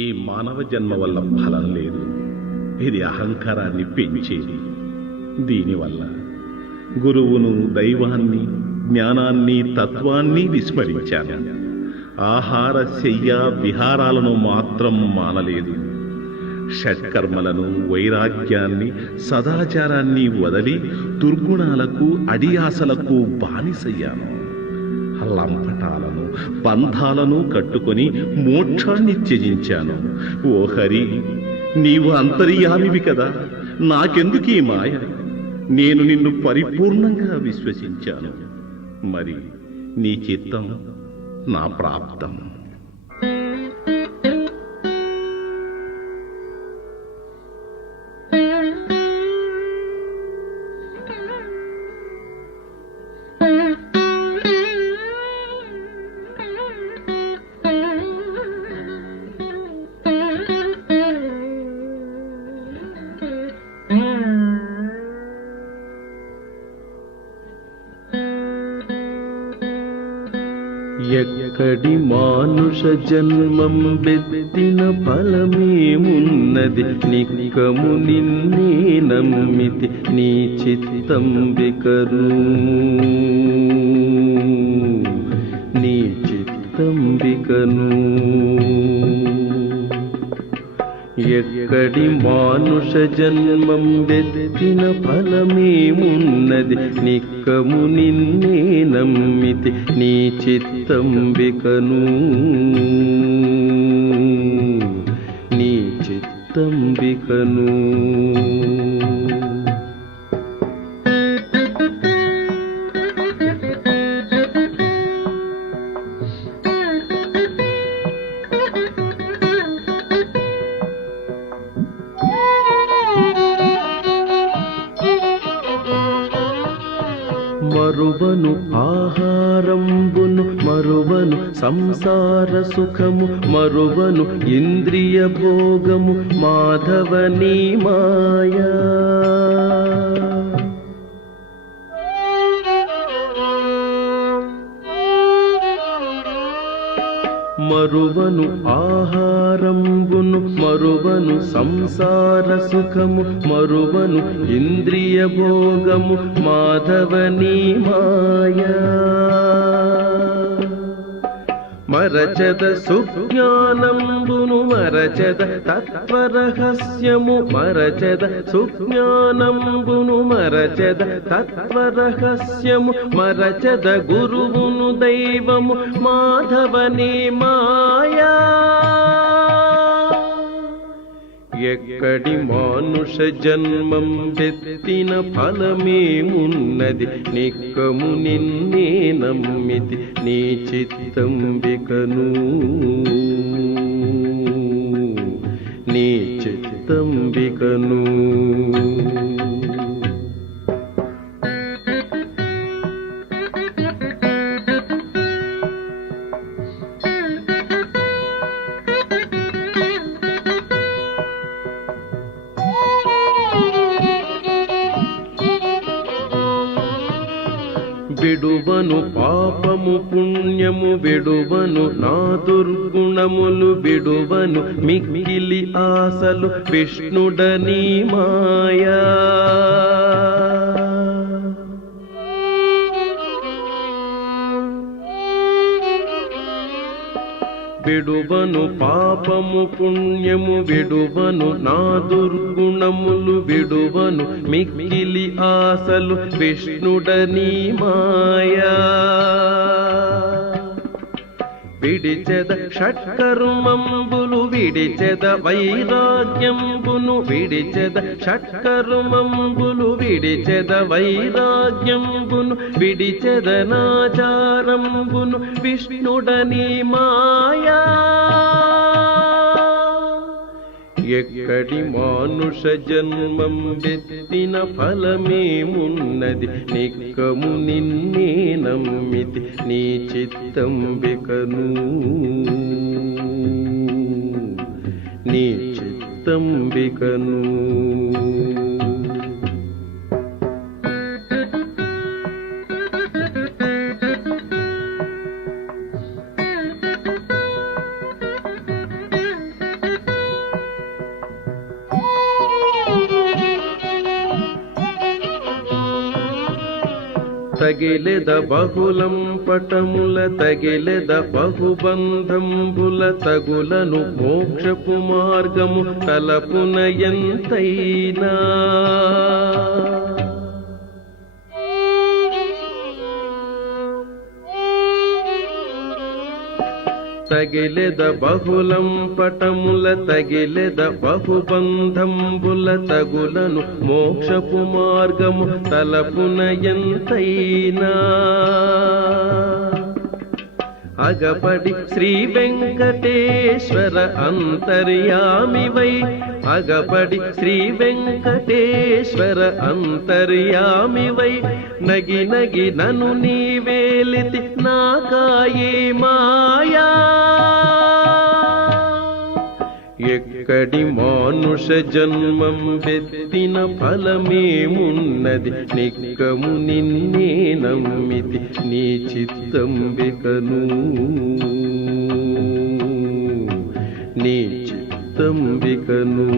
ఈ మానవ జన్మ వల్ల ఫలం లేదు. ఇది అహంకారాన్ని పెంచేది. దీనివల్ల గురువును, దైవాన్ని, జ్ఞానాన్ని, తత్వాన్ని విస్మరించాను. ఆహార, శయ్య, విహారాలను మాత్రం మానలేదు. షట్కర్మలను, వైరాగ్యాన్ని, సదాచారాన్ని వదలి దుర్గుణాలకు, అడియాసలకు బానిసయ్యాను. లంపటాలను, బంధాలను కట్టుకొని మోక్షాన్ని త్యజించాను. ఓ హరి, నీవు అంతర్యామివి కదా, నాకెందుకీ మాయ? నేను నిన్ను పరిపూర్ణంగా విశ్వసించాను. మరి నీ చిత్తం నా ప్రాప్తం. ఎక్కడి మానుష జన్మం బెత్తిన ఫలమేమున్నది? నిక్కము నిన్నే నమ్మితి నీ చిత్తం బికరు, నీ చిత్తం బికను. ఎక్కడి మానుష జన్మం బెత్తిన ఫలమేమున్నది? నిక్కము నిన్నే నమ్మితి నీ చిత్తం బికను, నీ చిత్తం బికను. మరువను ఆహారంబును, మరువను సంసార సుఖము, మరువను ఇంద్రియ భోగము, మాధవనీ మాయా. మరువను ఆహారంబును, మరువను సంసార సుఖము, మరువను ఇంద్రియ భోగము, మాధవనీ మాయా. మరచద సుజ్ఞానంబును, మరచద తత్వరహస్యము, మరచద సుజ్ఞానంబును, మరచద తత్వరహస్యము, మరచద గురువును, దైవము, మాధవనీ మాయా. ఎక్కడి మానుష జన్మం బెత్తిన ఫలమేమున్నది? నిక్కము నిన్నే నమ్మితి నీ చిత్తం బికను, నీ చిత్తం బికను. విడువను పాపము పుణ్యము, విడువను నా దుర్గుణములు, విడువను మిక్కిలి ఆశలు, విష్ణుడనీ మాయా. విడువను పాపము పుణ్యము, విడువను నా దుర్గుణములు, విడువను మిక్కిలి ఆశలు, విష్ణుడనీ మాయా. విడిచెద షట్కర్మంబులు, విడిచెద వైరాగ్యంబును, విడిచెద షట్కర్మంబులు, విడిచెద వైరాగ్యంబును, విడిచెద నాచారంబును, విష్ణుడనీ మాయా. ఎక్కడి మానుష జన్మం బెత్తిన ఫలమేమున్నది? నిక్కము నిన్నే నమ్మితి నీ చిత్తం బికను, నీ చిత్తం బికను. తగిలెద బహుళం పటముల తగిలెద బహుబంధంబుల తగులను మోక్షపు మార్గము తలపున ఎంతైనా తగిలెద బహుళం పటముల తగిలెద బహుబంధంబుల తగులను మోక్షపు మార్గము తలపున ఎంతైనా అగపడి శ్రీ వెంకటేశ్వర అంతర్యామివై అగపడి శ్రీ వెంకటేశ్వర అంతర్యామివై నగి నగి నను నీవేలితి నాకాయే మాయా ఎక్కడి మానుష జన్మం వెత్తిన ఫలమేమున్నది నిక్కము నిన్నే నమ్మితి నీ చిత్తంబికను నీ చిత్తంబికను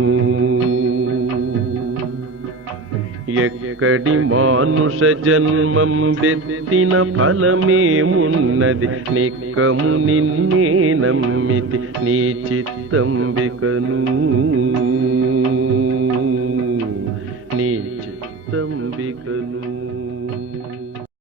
ఎక్కడి మానుష జన్మం వెత్తిన ఫలమేమున్నది నిక్కము నిన్నే నమ్మితి నీ చిత్తంబికను నీ చిత్తంబికను